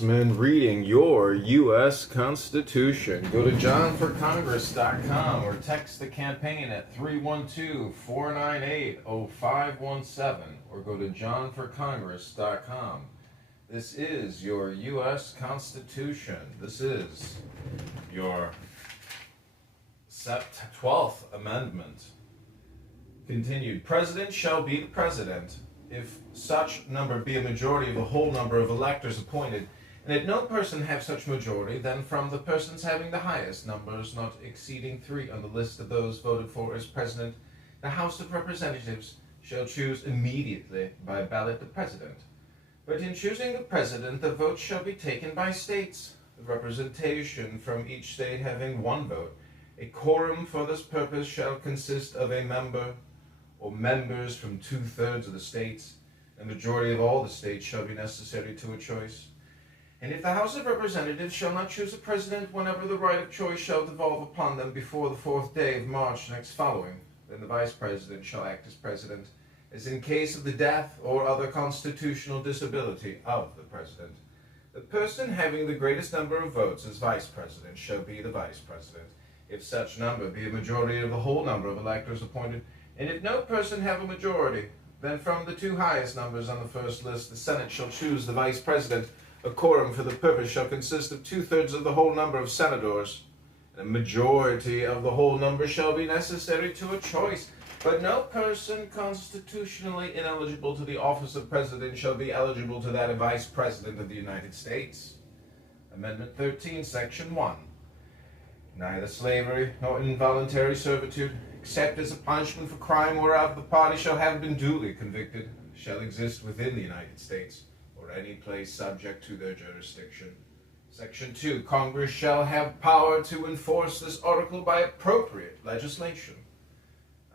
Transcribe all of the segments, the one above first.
Congressman reading your U.S. Constitution. Go to johnforcongress.com or text the campaign at 312-498-0517 or go to johnforcongress.com. This is your U.S. Constitution. This is your 12th Amendment. Continued. President shall be the president if such number be a majority of the whole number of electors appointed, and if no person have such majority, then from the persons having the highest numbers not exceeding 3 on the list of those voted for as president, the House of Representatives shall choose immediately by ballot the president. But in choosing the president, the vote shall be taken by states, the representation from each state having 1 vote. A quorum for this purpose shall consist of a member or members from 2/3 of the states. A majority of all the states shall be necessary to a choice. And if the House of Representatives shall not choose a president whenever the right of choice shall devolve upon them before the 4th day of March next following, then the vice president shall act as president, as in case of the death or other constitutional disability of the president. The person having the greatest number of votes as vice president shall be the vice president, if such number be a majority of the whole number of electors appointed. And if no person have a majority, then from the 2 highest numbers on the first list the Senate shall choose the vice president. A quorum for the purpose shall consist of 2/3 of the whole number of senators. And a majority of the whole number shall be necessary to a choice. But no person constitutionally ineligible to the office of president shall be eligible to that of vice president of the United States. Amendment 13, Section 1. Neither slavery nor involuntary servitude, except as a punishment for crime whereof the party shall have been duly convicted, shall exist within the United States, or any place subject to their jurisdiction. Section 2. Congress shall have power to enforce this article by appropriate legislation.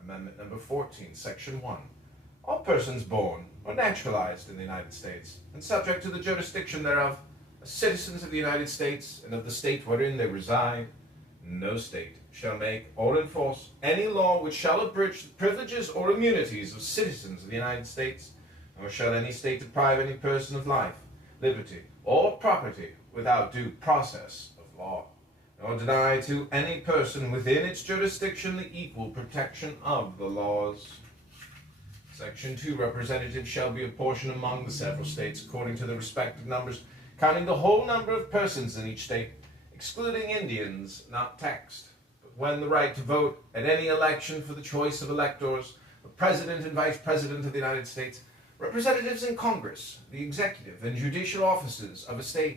Amendment number 14, Section 1. All persons born or naturalized in the United States, and subject to the jurisdiction thereof, are citizens of the United States and of the state wherein they reside. No state shall make or enforce any law which shall abridge the privileges or immunities of citizens of the United States, nor shall any state deprive any person of life, liberty, or property without due process of law, nor deny to any person within its jurisdiction the equal protection of the laws. Section 2. Representatives shall be apportioned among the several states according to the respective numbers, counting the whole number of persons in each state, excluding Indians not taxed. But when the right to vote at any election for the choice of electors, the President and Vice President of the United States, representatives in Congress, the executive and judicial offices of a state,